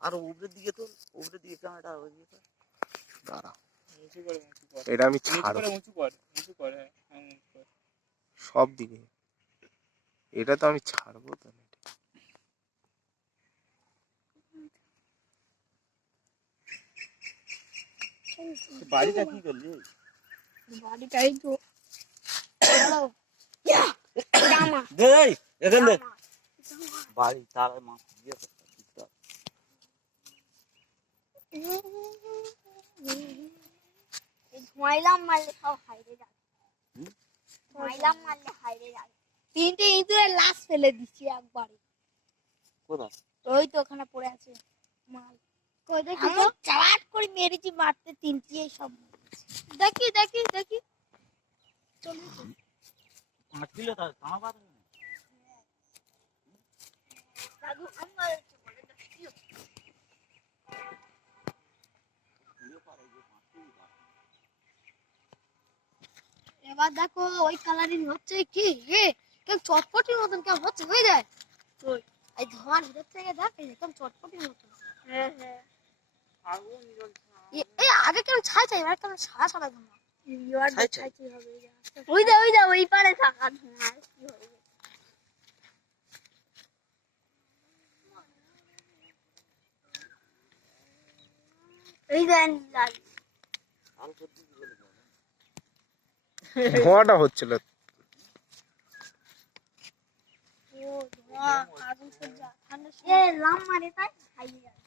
আর উপরের দিকে তো উপরের দিকে ক্যামেরাটা ওইদিকে দাঁড়া উঁচু করে এটা আমি ছাড়বো সব দিকে এটা তো আমি ছাড়বো তো বাড়িটা কি করলি বাড়িটাই তো এখান দে বাড়ি তার মাছ দিয়ে ধোঁয়াইলাম মারলে সব হাইরে যাবে ধোঁয়াইলাম মারলে হাইরে যাবে তিনটে ইঁদুরের লাশ ফেলে দিচ্ছি একবারে কোথায় ওই তো ওখানে পড়ে আছে মাল এমন চাট করে মেরেছি মারতে তিনটি এই সব দেখি দেখি দেখি চলে মাছ দিলে তার কামা পারে দাদু আমার বলে দেখি এবার দেখো ওই কালারিং হচ্ছে কি কেমন চটপটির মতন কেমন হচ্ছে হয়ে যায় ওই এই ধোঁয়ার ভিতর থেকে দেখ কেমন চটপটির মতন হ্যাঁ হ্যাঁ এই আগে কেমন ছাই ছাই এবার কেমন সাদা সাদা ধোঁয়া ছাই ছাই হবে ওই দা ওই পারে থাকা ধোঁয়া কি হবে এই দেন ধোঁয়াটা হচ্ছিল আগুন সজ্জা ঠান্ডা এ লাম মারে তাই খাইয়ে যায়